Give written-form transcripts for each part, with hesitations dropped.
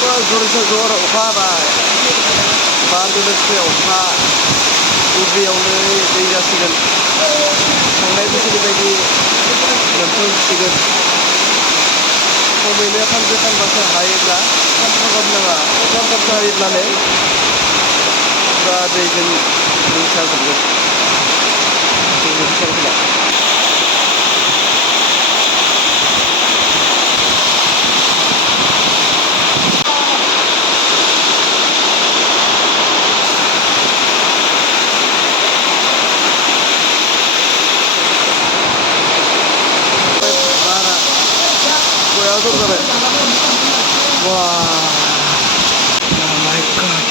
जरसे जर अखा हाबाय बारजों लोगोसे अखा दुब्लियावनो दै जासिगोन थांनाय बोसोरनि बायदि लोमफैसिगोन खमैनो सानसे सानबासो हायोब्ला सानफ्रामबो नङा सानथामसो हायोब्लानो फुरा दैजों लोमसावजोबगोन जोंनि फोथारफोरा जर जाबाय wow oh my god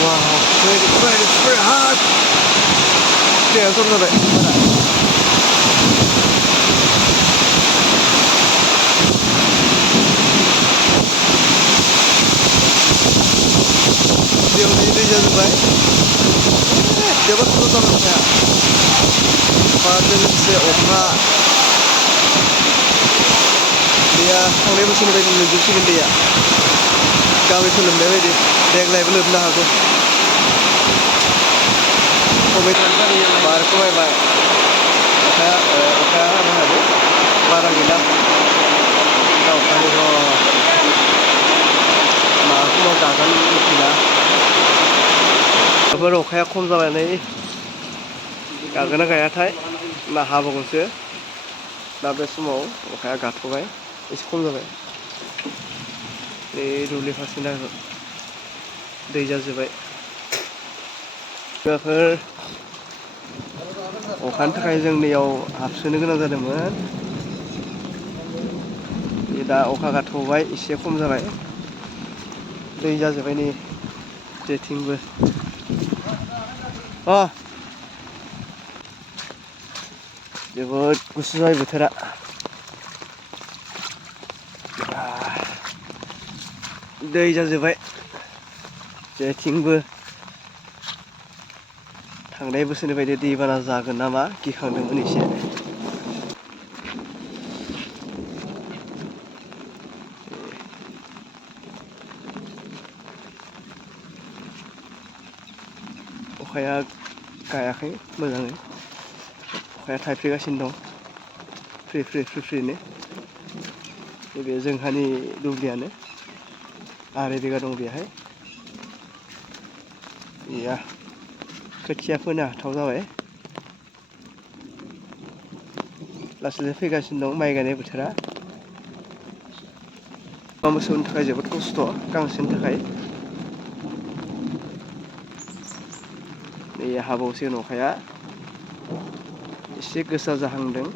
wow very hot दैया जर जाबाय बारा दैयावनो दै जाजोब्बाय जोबोद खस्थ' जाबाय अखाया बारजों लोगोसे अखा दैया थांनाय बोसोरनि बायदि लोमजोबसिगोन दैया गामिफोर लोमनाय बायदि देग्लायबो लोमनो हागौ बार खमायबाय अखाया हानो हागौ बारा गैला अखानि मा समाव गागोन मिथिला बेफोर अखाया खम जानानै गागोन ना गायाथाय ना हाबावगोनसो दा बे समाव अखाया गाथ'बाय एसे खम जाबाय बे दुब्लि फारसे नायहर दै जाजोब्बाय बेफोर अखानि थाखाय जोंनियाव हाबसोनो गोनां जादोंमोन दा अखा गाथ'बाय एसे खम जाबाय दै जाजोब्बाय नै जेथिंबो जोबोद गुसु जाबाय बोथोरा दै जाजोब्बाय जेथिंबो थांनाय बोसोरनि बायदि दैबाना जागोन नामा गिखांदोंमोन एसे अखाया गायाखै मोजाङै अखाया थाइफ्रिगासिनो दं फ्रि फ्रिनो नैबे जोंहानि दुब्लियानो आराय बिगा दं बेहाय गैया खोथिया फोनो हाथाव जाबाय लासै लासै फैगासिनो दं माइ गायनाय बोथोरा मोसौनि थाखाय जोबोद खस्थ' गांसोनि थाखाय नै हाबावसिगोन अखाया एसे गोसा जाहांदों